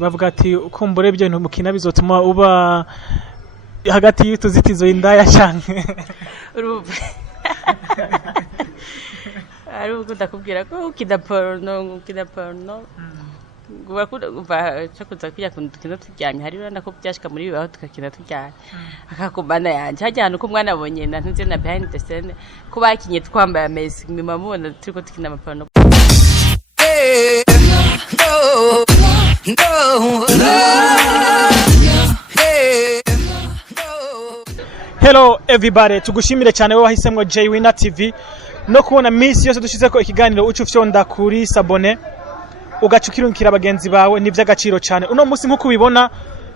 bavuga ati kumbure ibyo bintu mukina bizotuma uba hagati y'utuzitizo indaya canke urumva ari ukudakubwira ko ukina porno uva cyakuza kujya kundukina turyamye hari randa ko byashika muri bibaho tukakina turyamye akakumbana yanje hajyana uko mwana abonye na ntuze na behind the scene ko bakinye twambaye amazing mima mubona turiko tukina amaporno Hello everybody, tugushimire cyane wowe wahisemwe JAYWINNER TV no kubona miss yose dushize ko ikiganiro ucufyonda kuri sabone ugacukirukira abagenzi bawe ni vy'agaciro cyane. Uno musi nkuko ubibona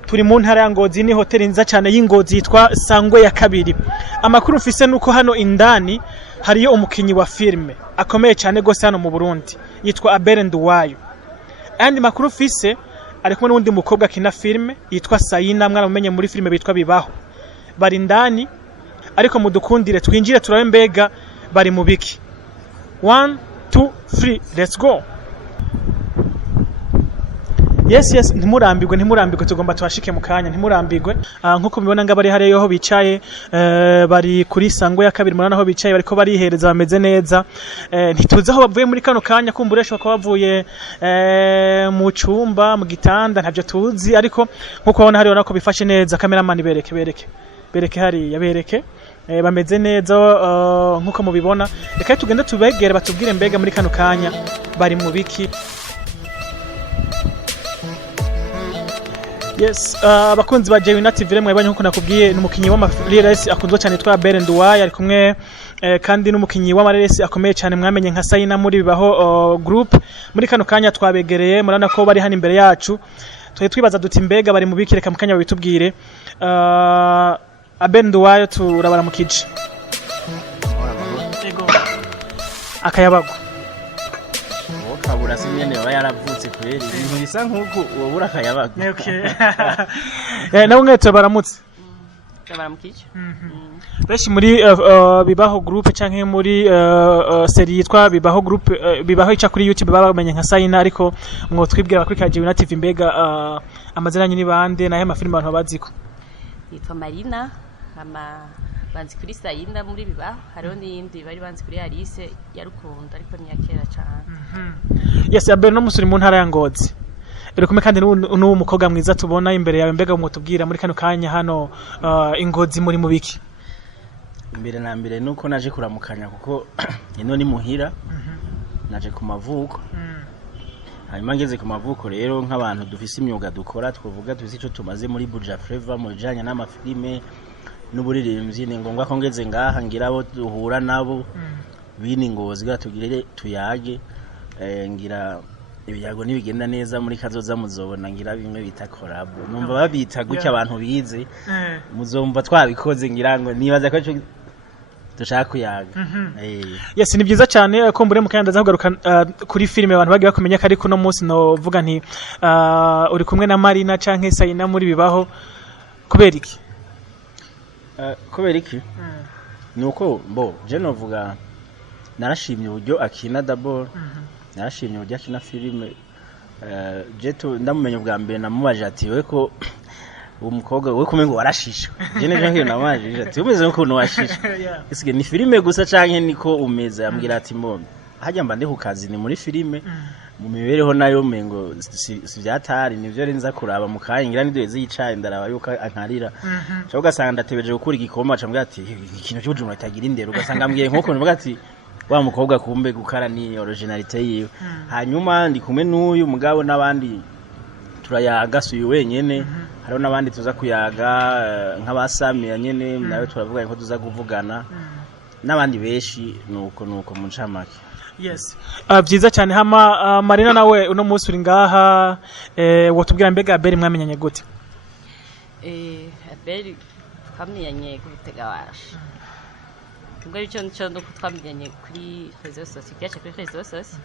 turi mu ntara ya Ngozi, ni hoteli nza cyane y'Ingozi yitwa Sangwe ya kabiri. Amakuru mfise nuko hano indani hariyo umukinyi wa filme akomeye cyane gose hano mu Burundi yitwa Abel Nduwayo. Andi makuru mfise ari kumwe n'undi mukobwa kina filme yitwa Sayina, mwana mumenye muri filme bitwa Bibaho. Bari ndani ariko mudukundire twinjire turabe mbega bari mu biki. 1 2 3 let's go. Yes ntimurambirwe tugomba twashike mu kanya ntimurambirwe. Nkuko mubibona nga bari hariyo aho bicaye, bari kuri Sangwe ya kabiri murana aho bicaye bariko barihereza bameze neza. Ntituzi aho bavuye muri kano kanya kumburesho bakaba bavuye mu cumba mu gitanda ntavyo tuzi, ariko nkuko babona hariyo nako bifashe neza. Cameraman bereke hariya bereke bameze neza nkuko mubibona. Reka tugende tubegere batubwire mbega muri kano kanya bari mu biki. Yes, abakunzi ba JAYWINNER TV remwe banye nkuko nakubwiye n'umukinyi w'amareresi akunzwe cyane twa Abel Nduwayo, ari kumwe kandi n'umukinyi w'amareresi akomeye cyane mwamenye nka Sayina muri Bibaho group. Muri kano kanya twabegereye murana ko bari hano imbere yacu, twibaza duti mbega bari mu biki. Reka mukanya babitubwire. Abel Nduwayo turabara mu kije akayabago kabura sinyene baba yaravutse kweri ibintu bisa nkuko wobura akayabago. Okay. Nawe mwete baramutse baramukije beshi muri Bibaho group canke muri serie yitwa Bibaho group. Bibaho ica kuri YouTube baba bamenye nka Sayina, ariko mwo twibwira bakuri ka JAYWINNER TV mbega amazina nyine bande naye amafilme abantu baziko. yitwa MARINA banzi kuri Sayina muri Bibaho, hariho n'iyindi bari banzi kuri Alice ya Rukundo ariko ni yakera cyane. Yes, Abel no musuri mu ntara ya Ngozi. Irakume kandi n'uwo mukobwa mwiza tubona imbere yawe, mbega umutubwira muri kano kanya hano Ingozi muri mu biki. Imbere na mbere nuko naje kuramukanya kuko ino ni muhira. Naje ku mavuko. Hanyuma ngeze ku mavuko rero nk'abantu dufise imyuga dukora twovuga tuzi ico tumaze muri Buja Flavor mu bijanye n'amafilme n'uburirimbyi. Ni ngombwa ko ngeze ngaha ngira abo duhura nabo bini Ngozi gatugirire tuyage, ngira ibiyago nibigenda neza muri kazoza muzobona ngira bimwe bita collab. Numva babita gutya abantu bize muzomva twabikoze ngira ngo nibaza ko dushaka kuyaga. Yes, ni byiza cyane ko mbure mukanda zagugaruka kuri filme abantu bagiye bakomenya ko ariko no munsi no vuga nti uri kumwe na MARINA canke Sayina muri Bibaho kubera iki? Kubera iki? Nuko je novuga narashimye uburyo akina d'abord. Narashimye uburyo akina filme. Je ndamumenye bwa mbere namubaje ati we ko umukobwa we kumengo warashishwe. Je nejo nkiyo namajije ati umeze nko no washishwe. Isige ni filme gusa canke niko umeze? Ambwira ati mbona hajya mba ndi ku kazi ni muri filme mu mibereho nayo mengo si vyatari nivyo renza kuraba mu kayingira ni doze yicaye ndaraba yuko ankarira. Cyo ugasanga ndatebeje gukura igikoma cambwira ati ikintu cy'ubujuma tagira indero, ugasanga ambwiye nkoko nivuga ati wa mukobwa kumbe gukara ni originality yiwe. Hanyuma ndi kumwe n'uyu mugabo n'abandi turayaga suyu wenyene. Hariho n'abandi tuza kuyaga nk'abasamiya nyene nayo turavuga ko tuza kuvugana n'abandi beshi nuko mu ncamake. Yes, byiza cyane. Hama MARINA nawe uno munsi uri ngaha, wotubwira mbega Abel mwamenyanye gute? Abel twamenyanye gutega washa ubwo icyo ndo twamenyanye kuri FIZZO social, byaje kuri FIZZO social.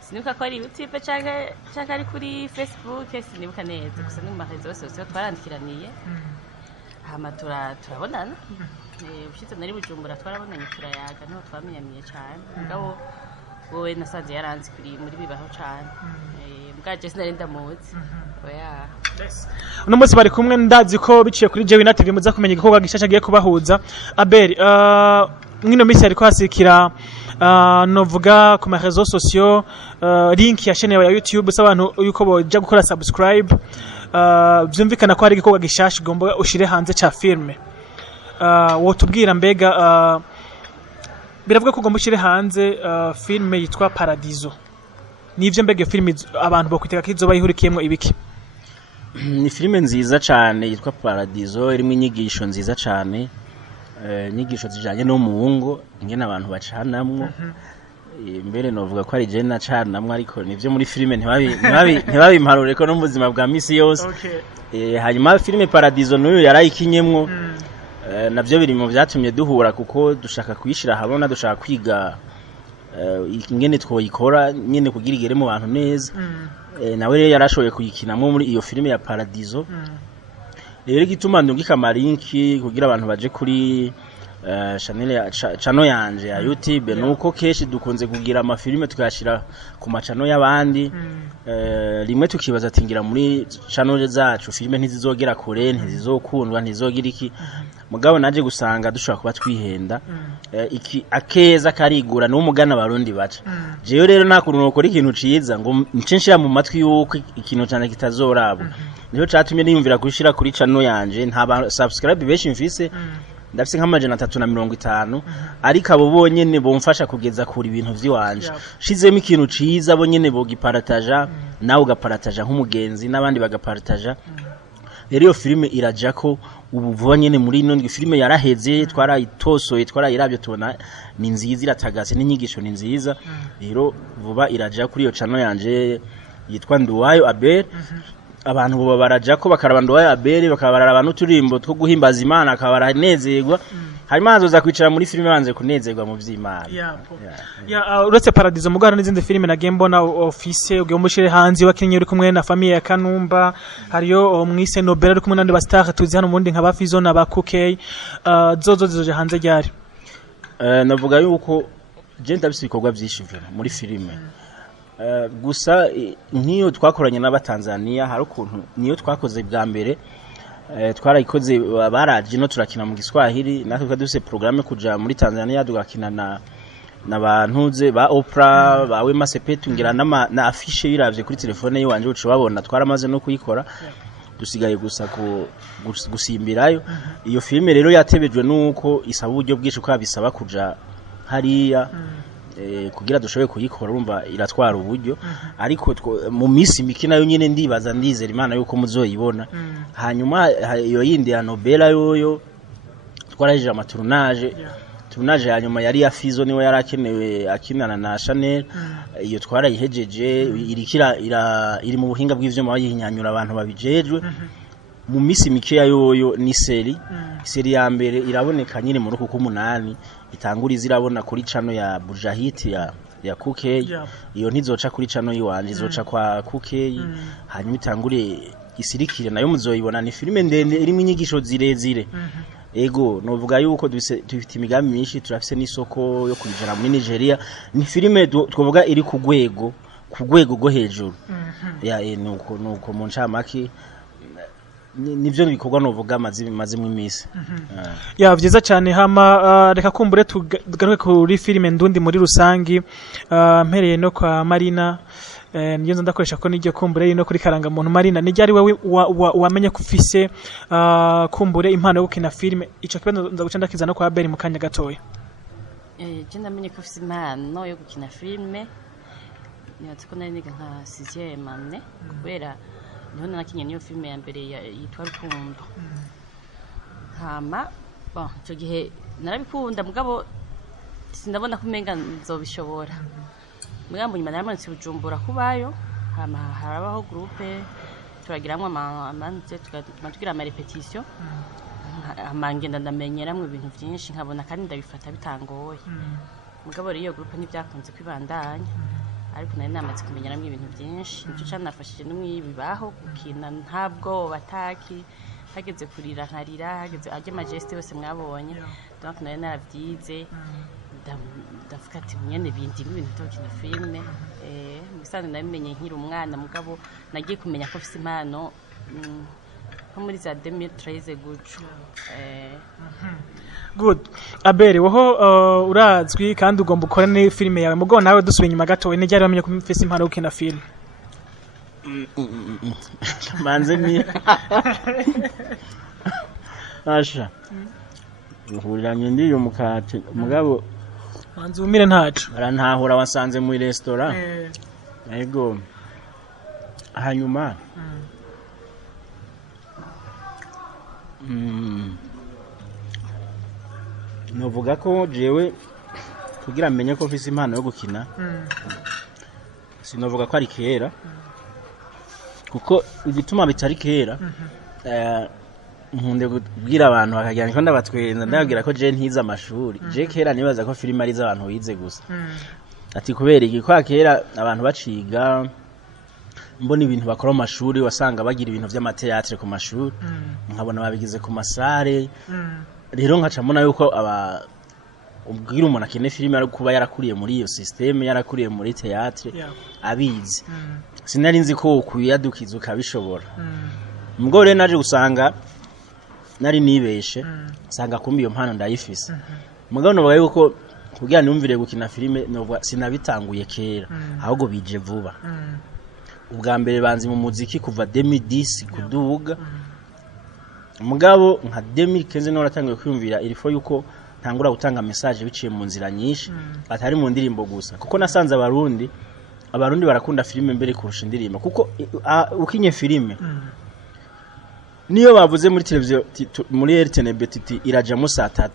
Sinibuka ko ari YouTube cyangwa ari kuri Facebook, sinibuka neza gusa ni mu FIZZO social twarandikiraniye. Hama turabonana ushitse nari Bujumbura twarabonanye turayaga no twamenyaniye cyane. Ngabo wowe nasanze yaranzi kuri muri Bibaho cyane. bwaje sinari ndamuzi oya uno munsi bari kumwe ndazi ko biciye kuri JAYWINNER TV muza kumenya igikorwa gishasha giye kubahuza Abel mwino misi ariko hasikira novuga ku ma réseaux sociaux link ya chaîne ya YouTube s'abantu yuko boja gukora subscribe byumvikana ko hari igikorwa gishasha gomba ushire hanze ca filme wotubwira mbega biravuga ko ugomba ushire hanze filme yitwa Paradiso nivyo mbega filme abantu bokwitega kizoba yihurikiyemo ibiki ni filime nziza cyane yitwa Paradiso irimo inyigisho nziza cyane inyigisho zijanye no mu ngo ingene abantu bacanamwo mbere novuga ko ari je na canamwe ariko nivyo muri filime ntibabimparure ko no mu buzima bwa misi yose hanyuma filime Paradiso n'uyu yarayikinyemwo navyo biri mu byatumye duhura kuko dushaka kuyishira habona dushaka kwiga ingene twoyikora nyene kugira igere mu bantu neza nawe rero yarashoboye kuyikinamo muri iyo filime ya Paradiso rero gituma ndungika marinki kugira abantu baje kuri channel yanje ya YouTube nuko keshi dukunze kugira amafilime tukashira ku macano y'abandi rimwe tukibaza tingira muri channel zacu filime ntizizogera kure ntizizokundwa ntizogira iki mugabo naje gusanga dushobora kuba twihenda iki akeza karigura no mugana barundi baca jeyo rero nakuntu nokora ikintu ciza ngo ncinshira mu matwi yuko ikintu cyane kitazorabo niho catumye niyumvira kushira kuri channel yanje nta subscribe benshi mfise ndafise nk'amajana 350 ariko abo bonyene bomfasha kugeza kuri ibintu vyiwanje shizemo ikintu ciza bonyene bogiparataja nawe ugaparataja nk'umugenzi n'abandi bagaparataja rero iyo filime irajako ubu vuba nyene muri ino filime yaraheze twarayitosoye twarayiravyo tubona ni nziza iratagase n'inyigisho ni nziza rero vuba iraja kuri iyo channel yanje yitwa Nduwayo Abel abantu bo barajako bakarabando wa Abel bakabarara abantu turimbo two guhimbaza Imana akabaranezerwa hanyuma azoza kwicara muri filime banze kunezerwa mu vy'Imana uretse Paradiso mugara n'izindi filime na Game Bona Office ugomba ushire hanze wakinye uri kumwe na famille ya Kanumba hariyo mwise Nobel ari kumwe n'andi ba star tuzi hano mundi nka ba FIZZO na ba Kukey zozo zizoje hanze ryari navuga yuko je ndabise ibikorwa byinshi muri filime gusa niyo twakoranye n'abatanzania hari ukuntu niyo twakoze bwa mbere twarayikoze baraje no turakina mu Giswahili natwe dufise programme kuja muri Tanzania tugakina na bantuze ba Oprah bawe Masepetu ngira na affiche yiravye kuri telefone yiwanje ucu babona twaramaze no kuyikora dusigaye gusa gusimbirayo iyo filime rero yatebejwe nuko isaba uburyo bwinshi ko bisaba kuja hariya kugira dushoboye kuyikora urumva iratwara uburyo ariko mu misi miki nayo nyene ndibaza ndizera Imana yuko muzoyibona hanyuma iyo yindi ya Nobel yoyo twaraje amatournage hanyuma yari ya FIZZO niwe yarakenewe akinana na Chanel iyo twarayihejeje iri mu buhinga bw'ivyo bayihinyanyura abantu babijejwe mu misi mike yoyo ni seri ya mbere iraboneka nyine mu ruko kumunani itangura izirabona kuri channel ya Burjahit ya Kukey iyo ntizoca kuri channel yiwanje izoca kwa Kukey hanyuma itangure isirikire nayo muzoyibona ni filime ndende irimo inyigisho zirezire ego novuga yuko dufite imigambi myinshi turafise n'isoko yo kujana muri Nigeria ni filime twovuga iri ku rwego go hejuru nuko mu ncamaki nivyo bikorwa novuga mazimwe imisi vyiza cyane hama reka kumbure tugaruke kuri filime ndundi muri rusangi mpereye no kwa MARINA niyo nza ndakoresha ko nijye kumbure no kuri karanga muntu MARINA nijye ari wewe wamenye kufise kumbure impano yo gukina filime ico kibazo nza guca ndakiza no kwa Abel mu kanya gatoya je ndamenye ko ufise impano yo gukina filime nibatse ko nari niga nka 6e mane kubera niho nakinye niyo filime ya mbere yitwa Rukundo hama ico gihe narabikunda mugabo sindabona ko umenga nzobishobora mugabo nyuma naramanutse Bujumbura kubayo hama harabaho groupe turagiramwe amanze tugira ama repetition amangenda ndamenyeramwe ibintu byinshi nkabona kandi ndabifata bitangoye mugabo rero iyo groupe ntibyakunze kwibandanya ariko nari namaze kumenyeramwe ibintu byinshi nicyo canafashije n'umwibibaho gukina ntabwo bataki hageze kurira nkarira hageze ajye majeste yose mwabonye donc nari naravyize ndavuga ati nyene bindi ibintu byo gukina filime musanze nabimenye nkiri umwana mugabo nagiye kumenya ko mfise impano nko muri za 2013 guco good Abel woho urazwi kandi ugomba ukora ni filime yawe mugo nawe dusubiye inyuma gato we nijya bamenye ko mfise impano yo gukina filime manze ni asha uhuriranye ndiyo mukate mugabo manze umire ntacu barantahura wasanze muri restaurant yego hanyuma novuga ko jewe kugira menye ko mfise impano yo gukina sinovuga ko ari kera kuko igituma bitari kera nkunde kubwira abantu bakagira ngo ndabatwenza ndababwira ko je ntiza amashuri je kera nibaza ko filime ari z'abantu bize gusa ati kubera iki kwa kera abantu baciga mbona ibintu bakora mu mashuri wasanga bagira ibintu by'amateatre ku mashuri nkabona babigize ku masare rero nkacamona yuko ubwira umuntu akine filime ari kuba yarakuriye muri iyo systeme yarakuriye muri teatre abizi sinari nzi ko kuyadukiza ukabishobora mugore rero naje gusanga nari nibeshe sanga kumbi iyo mpano ndayifise mugabo no yuko kugira numvire gukina filime no sinabitanguye kera ahubwo bije vuba ubwa mbere banzi mu muziki kuva 2010 kuduga mugabo nka 2015 no ratangiye kwiyumvira ilifo yuko ntangura gutanga message biciye mu nzira nyinshi atari mu ndirimbo gusa kuko nasanze abarundi barakunda filime mbere kurusha indirimbo kuko ukinye filime niyo bavuze muri televiziyo muri RTNB titi irajamo saa 3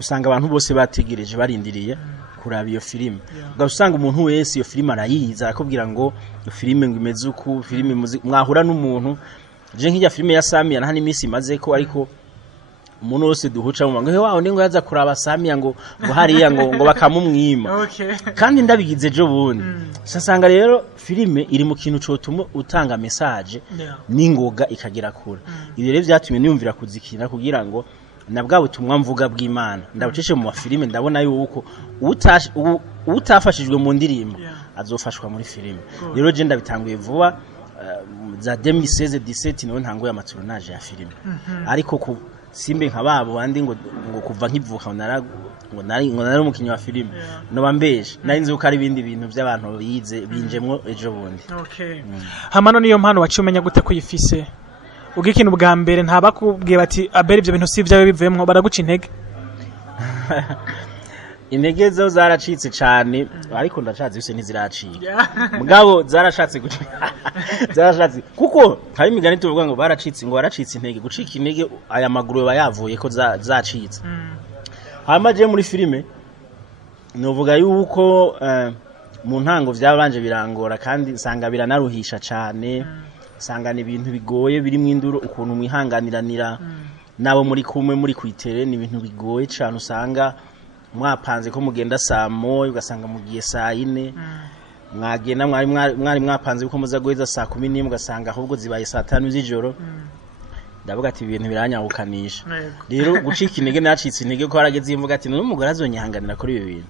usanga abantu bose bategereje barindiriye kuraba iyo filime usanga umuntu wese iyo filime arayiza akubwira ngo filime ngo imeze uku filime mwahura n'umuntu je nk'ijya filime ya Samia nta n'imisi imaze ko ariko umuntu wose duhuca mu ngo wawo ningo yaza kuraba Samia ngo hariya ngo bakamumwima kandi ndabigize jo bundi sasanga rero filime iri mu kintu cotuma utanga message n'ingoga ikagera kure ibi rero byatumye niyumvira kuzikina kugira ngo nabwa butumwa mvuga bw'Imana ndabuceshe mu filime ndabona yuko utafashijwe mu ndirimbo azofashwa muri filime rero je ndabitanguye vuba za 2016-17 niho ntanguye amatournage ya filime ariko simbe nkababo bandi ngo kuva nkivuka ngo nari umukinyi wa filime no bambeshe nari nzi uko ari ibindi bintu by'abantu bize binjemwo ejo bundi hamano niyo mpano waciye umenya gute kuyifise ugikintu bwa mbere ntabakubwiye bati Abel ibyo bintu si byawe bivuyemwo baraguca intege intege zo zaracitse cyane ariko ndacaze bise ntiziracika mugabo zarashatse zarashatse kuko hari imigani tuvuga ngo baracitse ngo baracitse intege gucika intege aya maguru bayavuye ko zacitse hamaje muri filime novuga yuko mu ntango byabanje birangora kandi nsanga biranaruhisha cyane nsanga ni ibintu bigoye biri mu induro ukuntu mwihanganiranira nabo muri kumwe muri kwitere ni ibintu bigoye cyane usanga mwapanze ko mugenda saa 1 ugasanga mugiye saa 4 mwagenda mwari mwapanze ko muza guheza saa 11 ugasanga ahubwo zibaye saa 5 z'ijoro ndavuga ati ibintu biranyahukanisha rero gucika intege nacitse intege ko harageze imvuga ati n'umugore azonyihanganira kuri ibi bintu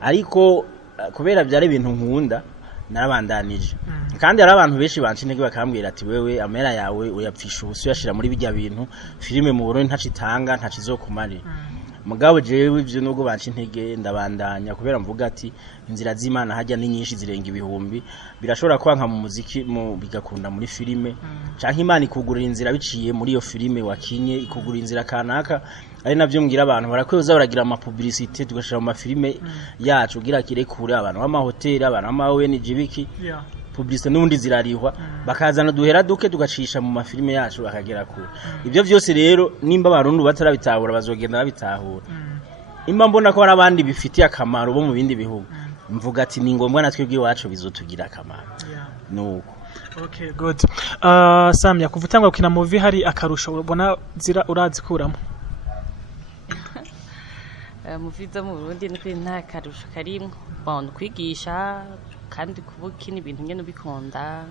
ariko kubera byari ibintu nkunda narabandanije kandi hari abantu benshi banci intege bakambwira ati wewe amera yawe uyapfisha ubuso yashira muri bijya bintu filime mu Burundi ntacitanga ntacizokumare mugabo jewe ivyo nubwo banci intege ndabandanya kubera mvuga ati inzira z'Imana hajya ni nyinshi zirenga ibihumbi birashobora kwanka mu muziki mu bigakunda muri filime canke Imana ikugurira inzira biciye muri iyo filime wakinye ikugurira inzira kanaka ari navyo mbwira abantu barakweza baragira ama publicité tugashira mu mafilime yacu gira kirekure abantu b'amahoteli abantu b'amaONG biki publicité n'undi zirarihwa bakazana duhera duke tugacisha mu mafilime yacu bakagera kure ibyo byose rero nimba abarundi batarabitahura bazogenda babitahura imba mbona ko hari abandi bifitiye akamaro bo mu bindi bihugu mvuga ati ni ngombwa natwe bw'iwacu bizotugira akamaro nuko okay good Samia kuvutanga gukina movie hari akarusho ubona zira urazikuramo movie zo mu Burundi nta karusho karimwe bon kwigisha kandi kubukina ibintu nyene ubikunda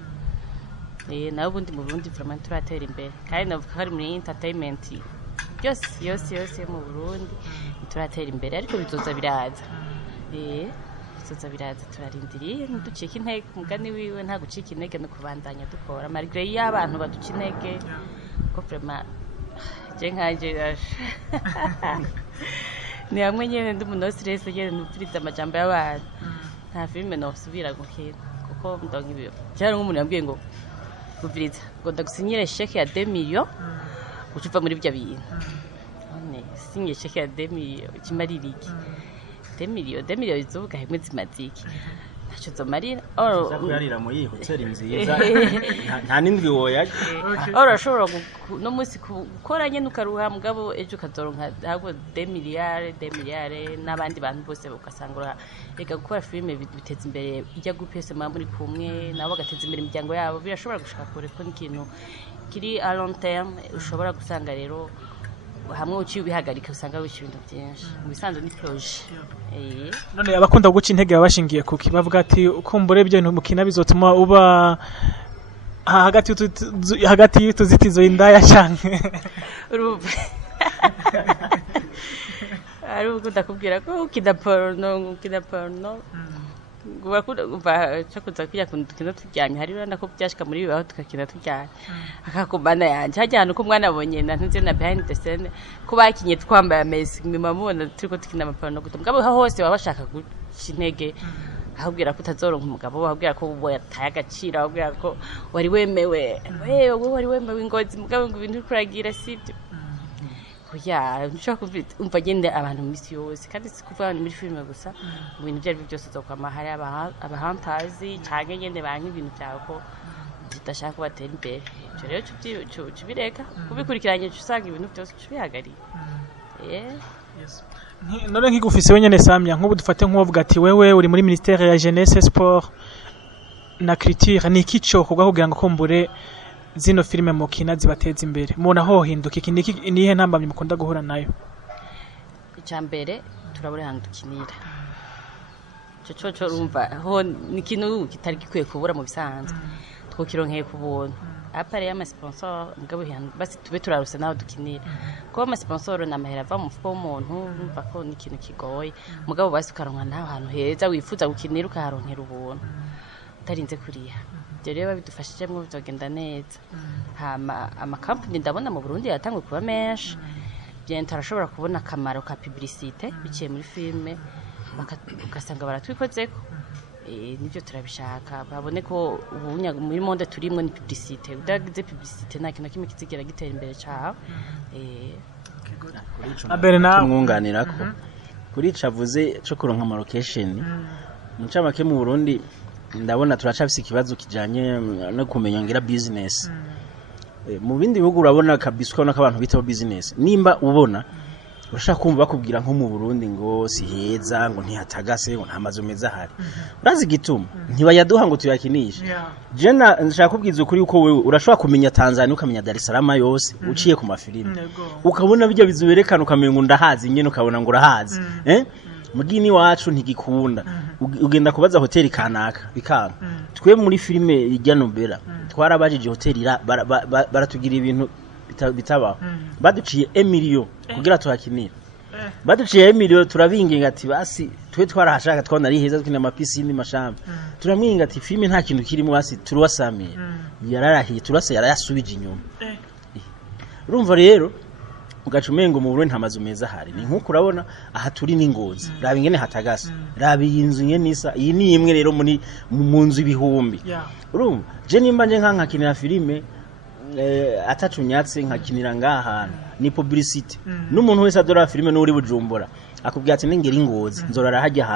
nawe ubundi mu Burundi vraiment turatera imbere kandi navuga ko ari muri entertainment yose mu Burundi turatera imbere ariko bizoza biraza bizoza biraza turarindiriye ntiducike intege umugani wiwe nta gucika intege no kubandanya dukora malgré y'abantu baduca intege ko vraiment je nkaje ni hamwe nyene ndi umuntu stress nyene nupfiriza amajambo y'abantu nta filime nosubira gukina kuko ndonka ibyo cyari nk'umuntu yambwiye ngo gupfiriza ngo ndagusinyire chèque ya 2 millions ucuva muri bya bintu none sinye chèque ya 2 millions kimarira iki 2 millions izuvuga himwe zimaziki ntacyo zomarira kuyarira muri hoteli nziza nta nindwi woya urashobora no munsi gukora nyene ukaruha mugabo ejo ukazoronka ahubwo 2 miliyari n'abandi bantu bose ugasangura reka gukora filime biteza imbere ijya groupe yose muri kumwe nabo bagateza imbere imiryango yabo birashobora gushaka kure ko n'ikintu kiri a long terme ushobora gusanga rero hamwe uciye ubihagarika usanga wishyura ibintu byinshi mu bisanzwe ni projet none abakunda guca intege babashingiye kuki bavuga ati ukumbure ibyo bintu mukina bizotuma uba hagati y'utuzitizo indaya cyane urumva ari ukunda kubwira ko ukina porno uba cyakuza kujya dukina turyamye hari uranda ko byashika muri bibaho tukakina turyamye akakumbana yanje hajya ahantu ko mwana abonye ntanze na behind the scene ko bakinye twambaye amazing mima mubona turiko tukina amaporno guto mugabo hose baba bashaka guca intege ahubwira ko utazoronka umugabo wabwira ko ubo yataye agaciro ahubwira ko wari wemewe wari wemewe ingozi mugabo ngo ibintu kuragira sibyo kuya nshaka umva gende abantu misi yose kandi sikuva muri filime gusa mu bintu byari byose zokwama hari abahantazi cyangwa gende banki ibintu byawe ko tudashaka kubatera imbere cyo rero cyubireka kubikurikiranye usanga ibintu byose cyubihagariye none nkigufise wenyene Samia nk'ubu dufate nk'uvuga ati wewe uri muri ministère ya jeunesse sport na culture ni kico kuga kugira ngo kombure zino filime mukina zibateza imbere mubona ho hinduka iki nihe ntambamye mukunda guhura nayo icambere turabure hantu dukinira cyo urumva ho nikintu kitari gikwiye kubura mu bisanzwe twokironkeye kubona apare y'ama sponsor mugabo basi tube turaruse naho dukinira ko ama sponsor namahera ava mu fuko w'umuntu umva ko nikintu kigoye mugabo basi ukaronka naho hantu heza wifuza gukinira ukaharonkera ubuntu utarinze kuriya rero babidufashije mwe bizogenda neza hama amakampani ndabona mu Burundi yatangwe kuba menshi bien tarashobora kubona akamaro ka publicité biciye muri filme ugasanga baratwikozeko nibyo turabishaka babone ko ubunya muri monde turimo ni publicité udagize publicité nta kintu kimwe kizigera gitera imbere cyaho Abel na mwunganira ko kuri cavuze cyo kuronka ama location mu camake mu Burundi ndabona turacafise ikibazo kijanye no kumenya ngira business mu bindi bihugu urabona kabisa ko abantu bita business nimba ubona urashaka kumva bakubwira nko mu Burundi ngo si heza ngo ntihatagase ngo nta mazu meza hari urazi gituma ntibayaduha ngo tuyakinishe je nshaka kubwiza ukuri uko wewe urashobora kumenya Tanzania ukamenya Dar es Salaam yose uciye ku mafilime ukabona bijya bizuberekana ukamenya ngo ndahazi nyene ukabona ngo urahazi mugini wacu ntigikunda ugenda kubaza hoteli kanaka bikanga twe muri filime ijya Nobela twarabajije hoteli baratugira ibintu bitabaho baduciye 1 million kugira tuhakinira baduciye 1 million turabinginga ati basi twe twarahashaka twona ari heza tukina amapisine mashambe turamwinga ati filime nta kintu kirimo basi turuwasamiye yararahiye turase yarayasubije inyuma urumva rero ugacumengo mu Burundi ntamazu meza hari ni nkuko urabona aha turi n'ingozi raba ingene hatagasa raba inzu nyene isa iyi ni imwe rero muri mu nzu ibihumbi urumva je nimba nje nkankakinira filime atacunyatse nkakinira ngaha ni publicity n'umuntu wese adora filime n'uri bujumbura akubwira ati ningera ingozi nzorara hajya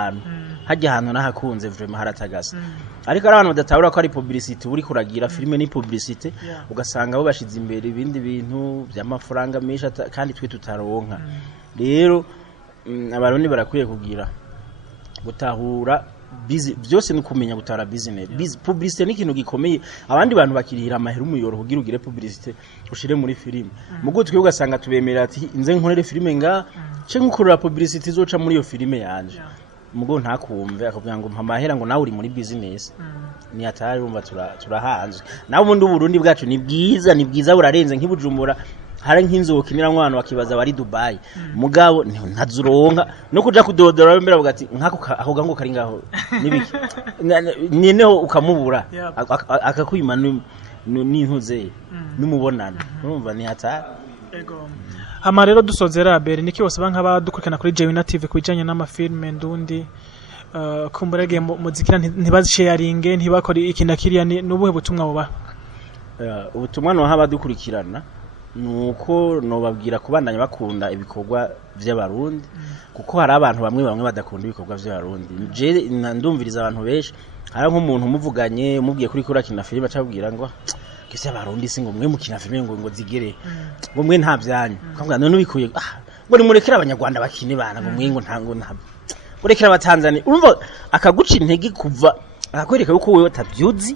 ahantu nahakunze vraiment haratagasa ariko abantu badatahura ko ari publicity uri kuragira filime ni publicity ugasanga bo bashize imbere ibindi bintu by'amafaranga menshi kandi twe tutaronka rero abarundi barakwiye kugira gutahura byose ni kumenya gutara business publicité ni ikintu gikomeye abandi bantu bakirihira amahera umuyoro kugira ugire publicité ushire muri filime mugo twe ugasanga tubemera ati inze nkorere filime nga ce ngukorera publicité izoca muri iyo filime yanje mugo ntakumve akavuga ngo mpamahera ngo nawe uri muri business ni atari umva turahanzwe nawe ubundi Burundi bwacu ni bwiza burarenze nk'ibujumbura hari nk'inzu wokinira mwana wakibaza bari Dubai mugabo ntazuronka no kuja kudodora mbere bugati nkako aho gango kari ngaho nibiki nineho ukamubura akakwima n'intuze n'umubonano urumva ni hata hama rero dusozera Abel niki bose bankabadukurikana kuri JAYWINNER TV kubijanye n'amafilme ndundi kumburege muzikira ntibazisharinge ntibakore ikintu kiriya n'ubuhe butumwa buba ubutumwa no habadukurikirana nuko nobabwira kubandanya bakunda ibikorwa by'abarundi kuko hari abantu bamwe badakunda ibikorwa by'abarundi je ndumviriza abantu benshi hari nk'umuntu umuvuganye umubwiye kuri kina filime acabwira ngo kese abarundi singo mwe mukina filime ngo zigere ngo mwe nta byanyu kwambwa none ubikuye ngo nimurekera abanyarwanda bakine bana ngo mwe ngo ntango ntabwo urekera abatanzania urumva akaguca intege kuva akakwereka yuko wewe tabyuzi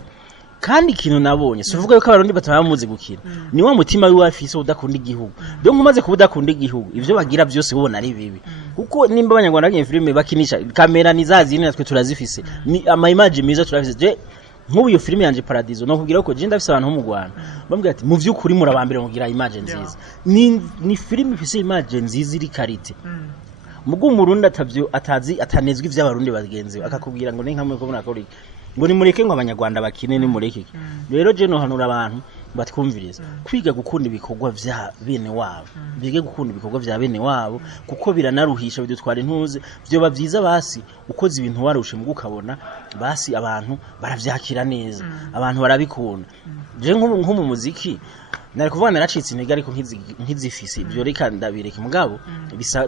kandi ikintu nabonye suvuga yuko abarundi batabamuze gukina ni wa mutima w'afise udakunda igihugu byo nkumaze kubudakunda igihugu ivyo bagira byose ubona ari bibi kuko nimba abanyarwanda bagiye filime bakinisha kamera nizazine natwe turazifise ni ama image meza turafise je nk'ubu iyo filime yanje Paradiso no kugira ko je ndafise abantu ho mu Rwanda bambwira ati mu vy'ukuri murabambere mugira image nziza ni filime ifise image nziza iri karite mugu umurundi atavyo atanezwe ivy'abarundi bagenzi akakubwira ngo ni nkamwe ko munakora ngo ni mureke ngo abanyarwanda bakine ni mureke rero je no hanura abantu batwumviriza kwiga gukunda ibikorwa vya bene wabo bige gukunda ibikorwa vya bene wabo kuko biranaruhisha bidutwara intuze byo bavyiza basi ukoze ibintu warushe mu gukabona basi abantu baravyakira neza abantu barabikunda je nko mu muziki nari kuvuga naracitse intege ariko nkizifisi byo reka ndabireke mugabo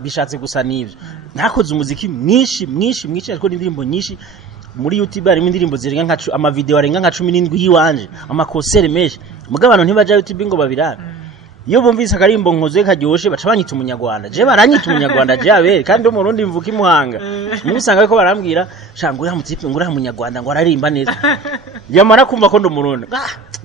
bishatse gusa nivyo nakoze umuziki mwinshi ariko n'indirimbo nyinshi muri YouTube harimo indirimbo zirenga nka ama video arenga nka 17 yiwanje ama concert menshi mugabo abantu ntibaja YouTube ngo babirara iyo bumvise akarimbo nkoze karyoshe baca banyita umunyarwanda je baranyita umunyarwanda je Abel kandi umurundi mvuka imuhanga musanga ko barambwira shangura mutipe ngura umunyarwanda ngo ararimba neza yamara kumva ko ndo murundi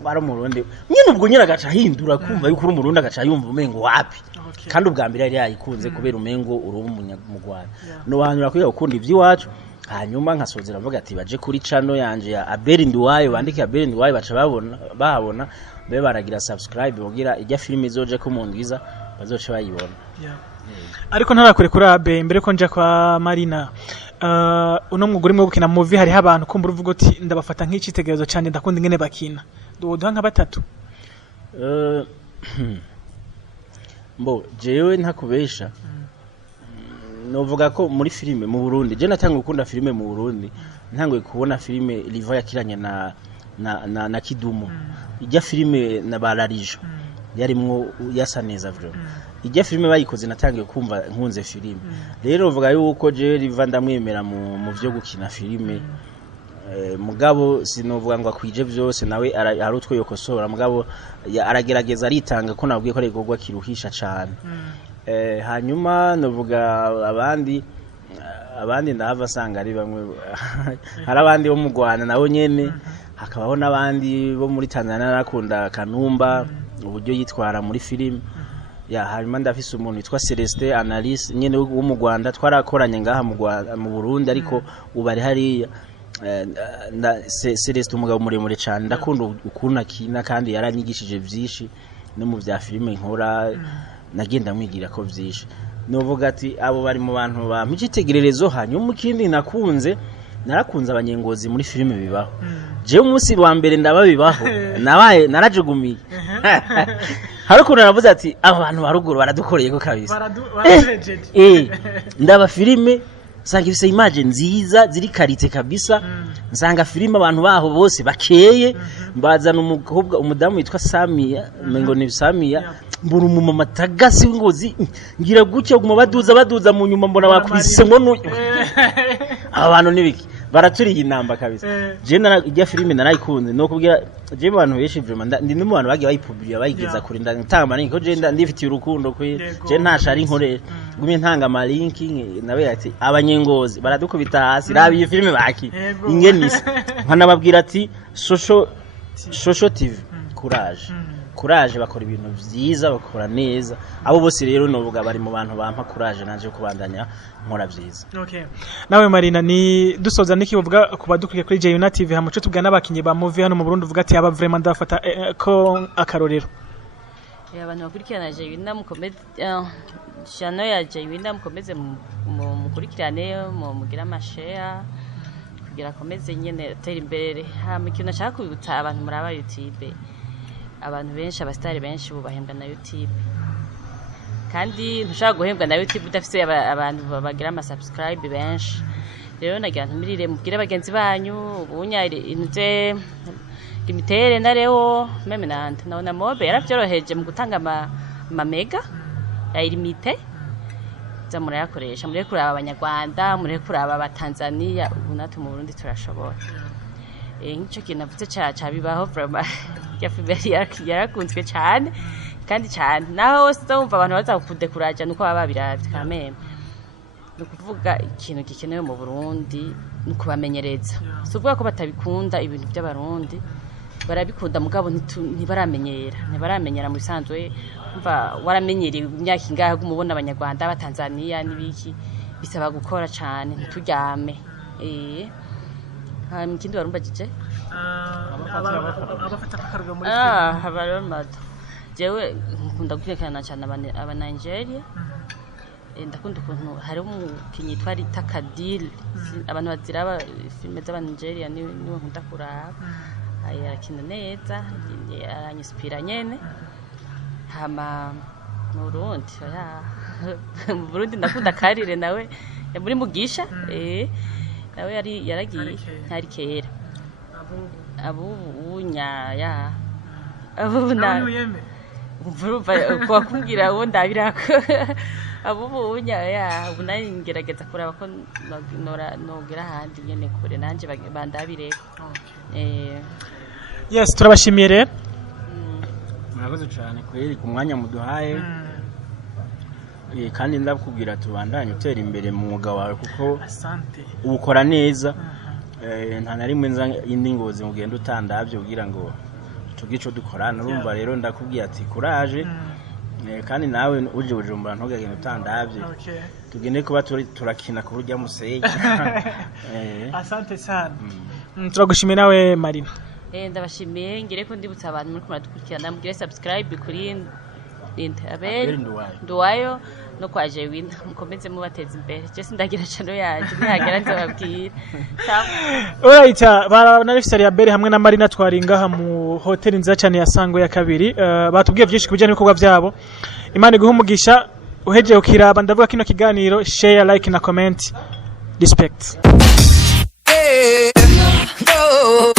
bara murundi nyine ubwo nyira gaca hindura kumva yuko uri umurundi agaca yumva umengo wapi kandi ubwa mbere yari yayikunze kubera umengo uri umunyarwanda no bantu kwiga gukunda ivy'iwacu hanyuma nkasozera mvuga ati baje kuri channel yanje ya Abel Nduwayo bandike Abel Nduwayo baca bahabona be baragira subscribe bogira ijya filime izoje ko mundwiza bazoce bayibona ariko ntarakure kuri Abel mbere ko nja kwa Marina uno mwuguri mwe gukina movie hari abantu kumbura uvuga uti ndabafata nk'icitegerezo cyane ndakunda ingene bakina duha nka batatu mbo jewe ntakubesha novuga ko muri filime mu Burundi je natangiye gukunda filime mu Burundi ntangiye kubona filime Liva yakiranye na Kidumu ijya filime na Bararijo yarimwo yasa neza vyo ijya filime bayikoze natangiye kumva nkunze filime rero novuga yuko je Liva ndamwemera mu vyo gukina filime mugabo sinovuga ngo akwije byose nawe ari utwo yokosora mugabo aragerageza aritanga ko nabwiye ko regogwa kiruhisha cyane hanyuma novuga abandi ndahava sanga ari bamwe hari abandi bo mu Rwanda nabo nyene hakabaho nabandi bo muri Tanzania narakunda Kanumba uburyo yitwara muri film hanyuma ndafise umuntu witwa Celestin Analyse nyene wo mu Rwanda twarakoranye ngaha mu Burundi ariko ubari hariya Celestin umugabo muremure cyane ndakunda ukuna kina kandi yaranyigishije byinshi no mu bya filime nkora nagenda mwigira ko byinshi novuga ati abo bari mu bantu ba micitegererezo hanyuma ikindi narakunze abanyengozi muri filime bibaho je umunsi wa mbere ndababibaho nabaye narajugumiye hariko naravuze ati abo bantu baruguru baradukoreye ko kabisa ndaba filime sanga ifise image nziza ziri karite kabisa nsanga filime abantu baho bose bakeye mbazana umukobwa umudamu witwa Samia mengo ni Samia mbura umumama tagasi w'ingozi ngira gucyo guma baduza mu nyuma mbona bakubise ngo abantu nibiki baraturiye inamba kabisa je ijya filime narayikunze no kubwira je abantu beshi vraiment ndi mu bantu bagiye bayipubliya bayigeza kuri ndatanga malinki ko je ndifitiye urukundo kwe je ntashari nkorera gumye ntanga malinki nawe ati abanyengozi baradukubita hasi rabi iyo filime baki ingenisa nkanababwira ati social TV courage bakora ibintu byiza bakora neza abo bose rero novuga bari mu bantu bampa courage nanje kubandanya nkora byiza nawe Marina ni dusoza niki uvuga kubadukuriye kuri JAYWINNER TV hamuco tubwa nabakinyi ba movie hano mu Burundi uvuga ati aba vraiment ndafata ko akarorero abantu bakurikirana JAYWINNER mukomeze channel ya JAYWINNER mukomeze mukurikirane mugira amashare kugira akomeze nyene atera imbere. Hama ikintu nashaka kubibutsa abantu muri aba YouTube, abantu benshi abastari benshi bubahembwa na YouTube, kandi ntushaka guhembwa na YouTube udafise abantu bagira ama subscribe benshi. Rero nagira ntumirire mubwire bagenzi banyu ubunya inze limitere nareo meme nante naona mobe yaravyoroheje mu gutanga ama mega ya limite za murayakoresha muri kuraba abanyarwanda muri kuraba abatanzania ubu natwe mu Burundi turashobora nk'icyo kintu navuze cyaca bibaho vraiment ya fiberi yarakunzwe cyane kandi cyane naho usumva abantu bazakude kuraja nuko baba biravye kameme no kuvuga ikintu gikenewe mu Burundi nuko bamenyereza suvuga ko batabikunda ibintu by'abarundi barabikunda mugabo ntibaramenyera mu bisanzwe umva waramenyereye imyaka ingahe gumubona abanyarwanda abatanzania nibiki bisaba gukora cyane ntituryame ikindi warumbagije abafata akaruga muri abaromado jewe nkunda gukerekana cyane aba Nigeria ndakunda ukuntu hari umukinyi twari takadil abantu bazira filme z'aba Nigeria niwe nkunda kuraba arakina neza aranyinspira nyene. Hama mu Burundi ndakunda Karire nawe muri Mugisha nawe yaragiye ntari kera abubunya ya abuna kumbwira wo ndabirako abubunya ya ubunani ngerageza kuraba ko nogera handi nyene kure nanje bandabireko. Yes, turabashimiye rero. Murakoze cyane kweri ku mwanya muduhaye. Kandi ndakubwira tubandanye utera imbere mu mwuga wawe kuko asante ubukora neza. Nta na rimwe nza indi ngozi mugenda utandavyo kugira ngo tugico dukorana urumva rero ndakubwiye ati courage. Kandi nawe uje Bujumbura ntugagenda utandavye. Tugende kuba turakina ku buryo museye. Asante sana. Turagushimiye nawe Marina. Ndabashimiye ngire ko ndibutsa abantu muri kumuradukurikirana mugire subscribe kuri Abel Nduwayo no kwa JAYWINNER mukomeze mubateza imbere. Jesse ndagira channel yaje ntihagera nzababwira. Alright, barabonarifisari Abel hamwe na Marina twaringaha mu hotel nziza cyane ya Sango ya kabiri. Batubwiye byinshi kubijyanye n'ibikorwa byabo. Imana iguhumugisha uheje ukiraba ndavuga kino kiganiro share like na comment. Respect. No.